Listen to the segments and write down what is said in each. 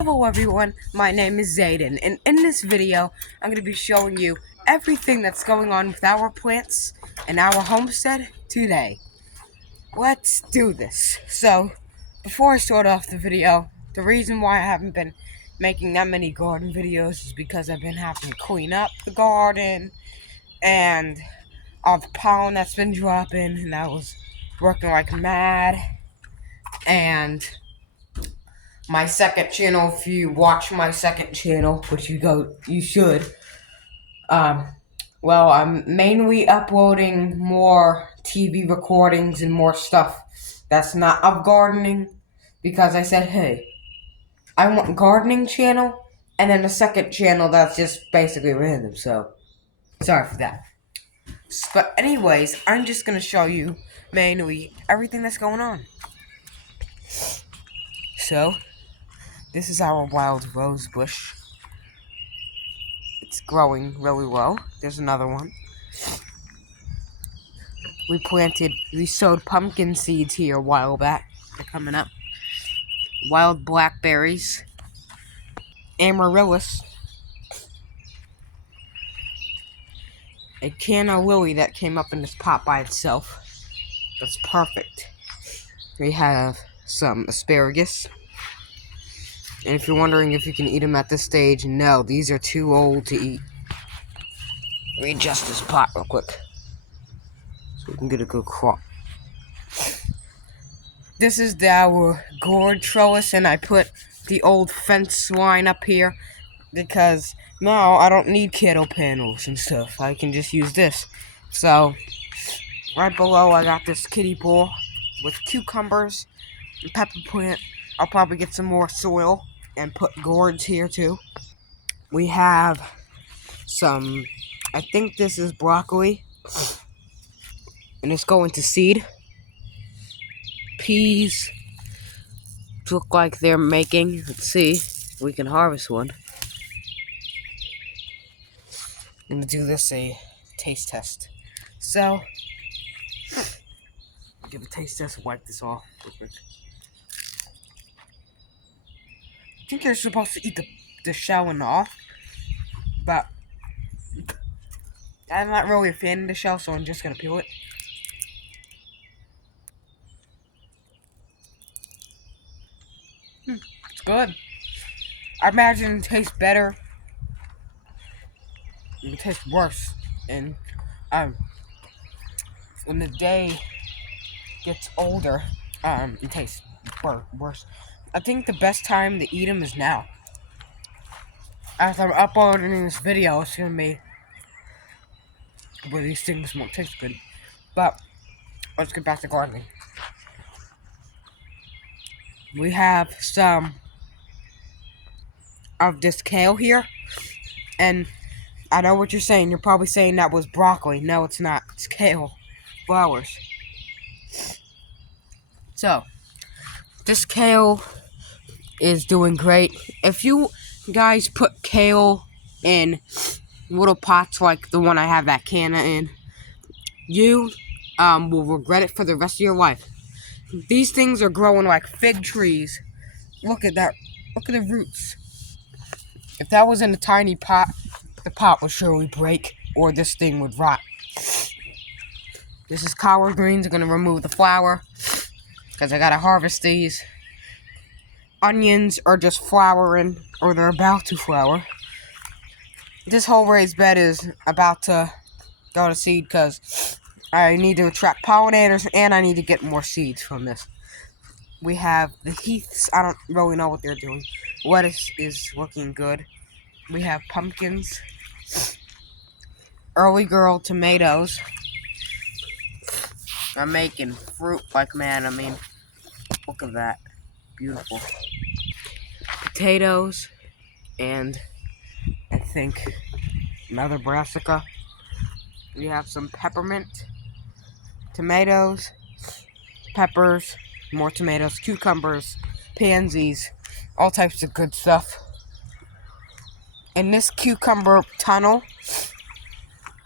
Hello everyone, my name is Zayden, and in this video, I'm going to be showing you everything that's going on with our plants and our homestead today. Let's do this. So, before I start off the video, the reason why I haven't been making that many garden videos is because I've been having to clean up the garden, and all the pollen that's been dropping, and I was working like mad, and my second channel, if you watch my second channel, which you should, well, I'm mainly uploading more TV recordings and more stuff that's not of gardening, because I said, hey, I want a gardening channel, and then a second channel that's just basically random, so, sorry for that. But anyways, I'm just gonna show you mainly everything that's going on. So, this is our wild rose bush. It's growing really well. There's another one. We sowed pumpkin seeds here a while back. They're coming up. Wild blackberries. Amaryllis. A canna lily that came up in this pot by itself. That's perfect. We have some asparagus. And if you're wondering if you can eat them at this stage, no, these are too old to eat. Let me adjust this pot real quick, so we can get a good crop. This is our gourd trellis, and I put the old fence line up here because now I don't need cattle panels and stuff. I can just use this. So, right below I got this kiddie pool with cucumbers and pepper plant. I'll probably get some more soil and put gourds here too. We have some, I think this is broccoli, and it's going to seed. Peas look like they're making. Let's see if we can harvest one. I'm gonna do this a taste test. So, give a taste test, wipe this off real quick. I think you're supposed to eat the shell and off, but I'm not really a fan of the shell, so I'm just gonna peel it. It's good. I imagine it tastes better. It tastes worse, and when the day gets older, it tastes worse. I think the best time to eat them is now. As I'm uploading this video, it's gonna be where these things won't taste good. But let's get back to gardening. We have some of this kale here, and I know what you're saying. You're probably saying that was broccoli. No, it's not. It's kale flowers. So, this kale is doing great. If you guys put kale in little pots like the one I have that canna in, you will regret it for the rest of your life. These things are growing like fig trees. Look at that. Look at the roots. If that was in a tiny pot, the pot would surely break, or this thing would rot. This is collard greens. I'm going to remove the flower, because I got to harvest these. Onions are just flowering, or they're about to flower. This whole raised bed is about to go to seed, because I need to attract pollinators, and I need to get more seeds from this. We have the heaths. I don't really know what they're doing. Lettuce is looking good. We have pumpkins. Early girl tomatoes are making fruit like man. I mean, look at that. Beautiful. Potatoes, and I think another brassica. We have some peppermint, tomatoes, peppers, more tomatoes, cucumbers, pansies, all types of good stuff. In this cucumber tunnel,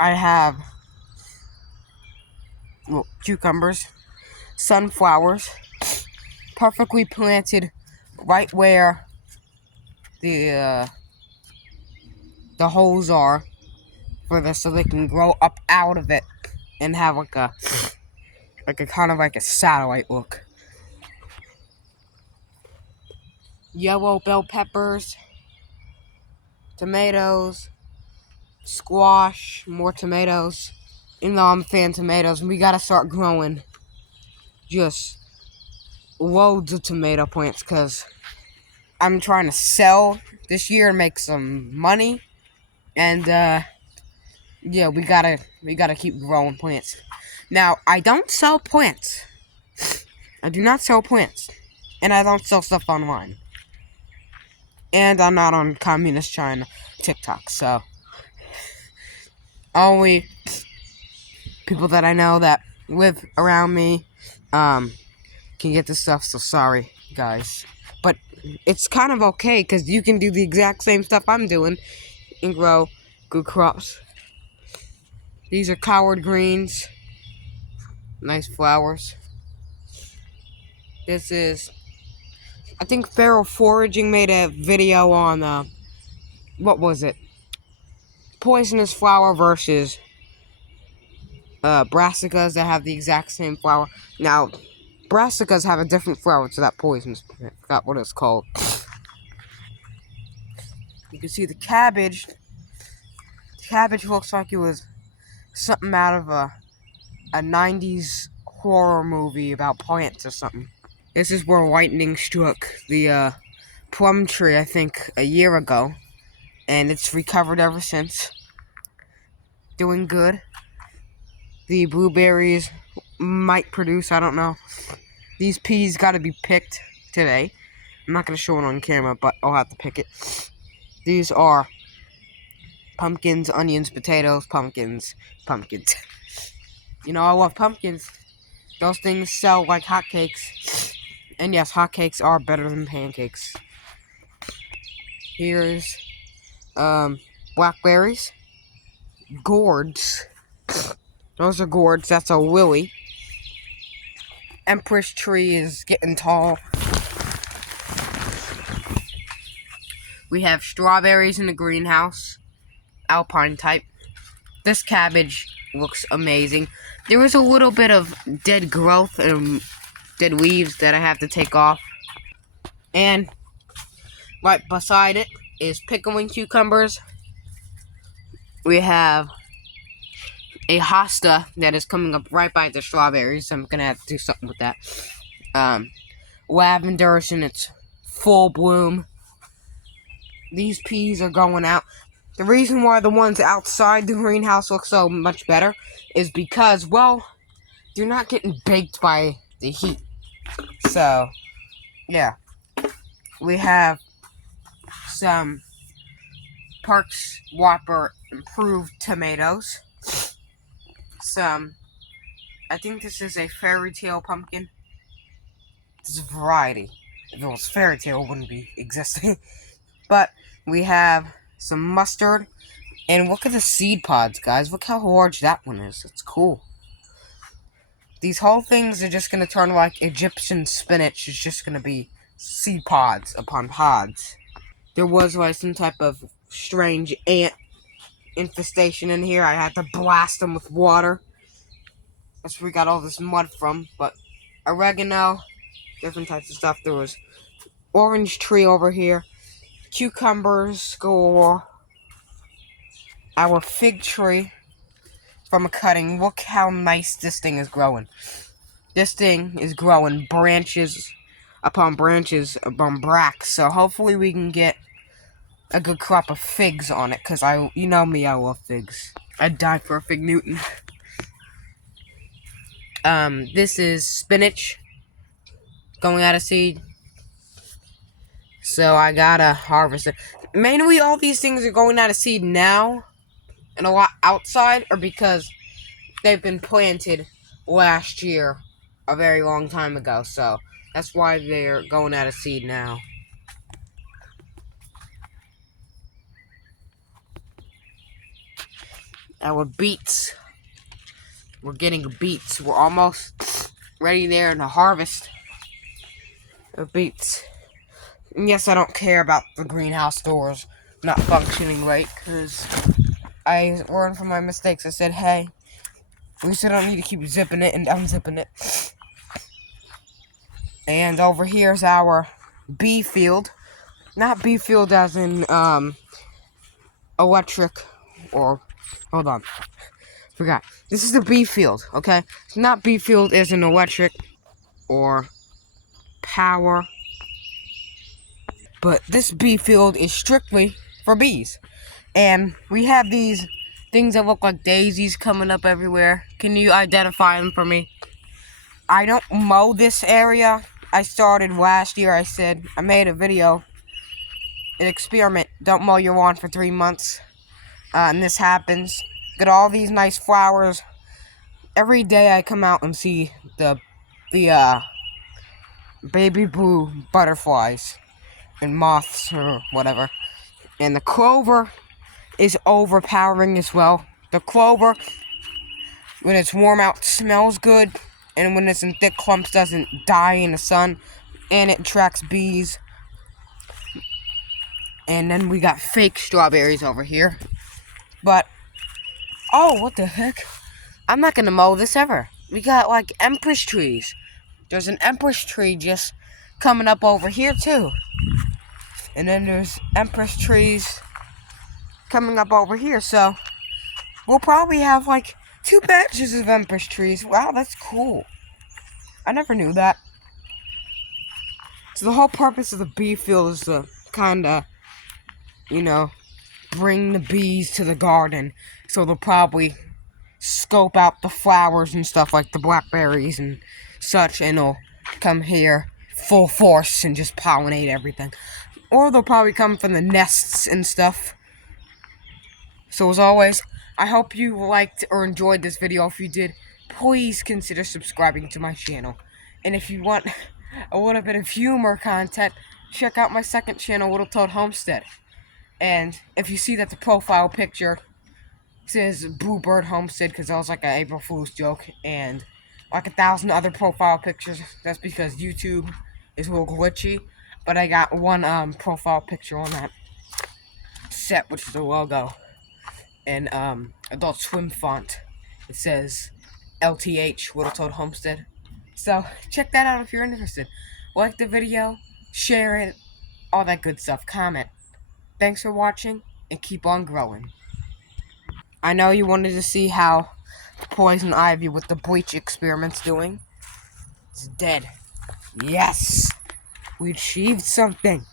I have cucumbers, sunflowers, perfectly planted right where the holes are for this, so they can grow up out of it and have like a kind of like a satellite look. Yellow bell peppers, tomatoes, squash, more tomatoes. Even though I'm a fan of tomatoes, we gotta start growing just loads of tomato plants because I'm trying to sell this year and make some money. And yeah, we gotta keep growing plants. Now, I don't sell plants. I do not sell plants. And I don't sell stuff online. And I'm not on Communist China TikTok, so only people that I know that live around me can get this stuff, so sorry, guys. But it's kind of okay, because you can do the exact same stuff I'm doing and grow good crops. These are collard greens. Nice flowers. This is, I think Feral Foraging made a video on, what was it? Poisonous flower versus brassicas that have the exact same flower. Now, brassicas have a different flower to that poisonous. I forgot what it's called. You can see the cabbage. The cabbage looks like it was something out of a 90s horror movie about plants or something. This is where lightning struck the plum tree, I think, a year ago. And it's recovered ever since. Doing good. The blueberries might produce, I don't know. These peas gotta be picked today. I'm not gonna show it on camera, but I'll have to pick it. These are pumpkins, onions, potatoes, pumpkins. You know, I love pumpkins. Those things sell like hotcakes. And yes, hotcakes are better than pancakes. Here's blackberries. Gourds. Those are gourds. That's a willy. Empress tree is getting tall. We have strawberries in the greenhouse. Alpine type. This cabbage looks amazing. There is a little bit of dead growth and dead leaves that I have to take off. And right beside it is pickling cucumbers. We have a hosta that is coming up right by the strawberries. So I'm gonna have to do something with that. Lavender is in its full bloom. These peas are going out. The reason why the ones outside the greenhouse look so much better is because, well, they're not getting baked by the heat. So, yeah. We have some Parks Whopper improved tomatoes. Some, I think this is a fairy tale pumpkin. This is a variety. If it was fairy tale, it wouldn't be existing. But we have some mustard. And look at the seed pods, guys. Look how large that one is. It's cool. These whole things are just going to turn like Egyptian spinach. It's just going to be seed pods upon pods. There was like some type of strange ant infestation in here. I had to blast them with water. That's where we got all this mud from. But oregano, different types of stuff. There was orange tree over here. Cucumbers galore. Our fig tree from a cutting. Look how nice this thing is growing. This thing is growing branches upon bracts. So hopefully we can get a good crop of figs on it. Because you know me, I love figs. I'd die for a fig Newton. This is spinach going out of seed. So I gotta harvest it. Mainly all these things are going out of seed now. And a lot outside are because they've been planted last year, a very long time ago, so that's why they're going out of seed now. Our beets. We're getting beets. We're almost ready there to harvest our beets. And yes, I don't care about the greenhouse doors not functioning right, because I learned from my mistakes. I said, hey, we still don't need to keep zipping it and unzipping it. And over here's our bee field. Not bee field as in, electric, or, hold on, forgot. This is the bee field, okay? It's not bee field as in electric, or power, but this bee field is strictly for bees. And we have these things that look like daisies coming up everywhere. Can you identify them for me? I don't mow this area. I started last year. I made a video, an experiment. Don't mow your lawn for 3 months. And this happens. Got all these nice flowers. Every day I come out and see the baby blue butterflies and moths or whatever. And the clover is overpowering as well. The clover, when it's warm out, smells good, and when it's in thick clumps, doesn't die in the sun, and it attracts bees. And then we got fake strawberries over here. But, oh, what the heck? I'm not gonna mow this ever. We got, like, empress trees. There's an empress tree just coming up over here, too. And then there's empress trees coming up over here, so we'll probably have, like, 2 batches of empress trees. Wow, that's cool. I never knew that. So the whole purpose of the bee field is to kinda, bring the bees to the garden. So they'll probably scope out the flowers and stuff like the blackberries and such, and they'll come here full force and just pollinate everything. Or they'll probably come from the nests and stuff. So as always, I hope you liked or enjoyed this video. If you did, please consider subscribing to my channel. And if you want a little bit of humor content, check out my second channel, Little Toad Homestead. And if you see that the profile picture says Bluebird Homestead, because that was like an April Fool's joke, and like 1,000 other profile pictures, that's because YouTube is a little glitchy. But I got one profile picture on that set, which is the logo. And Adult Swim font. It says LTH, Little Toad Homestead. So check that out if you're interested. Like the video, share it, all that good stuff. Comment. Thanks for watching, and keep on growing. I know you wanted to see how the poison ivy with the bleach experiment's doing. It's dead. Yes! We achieved something.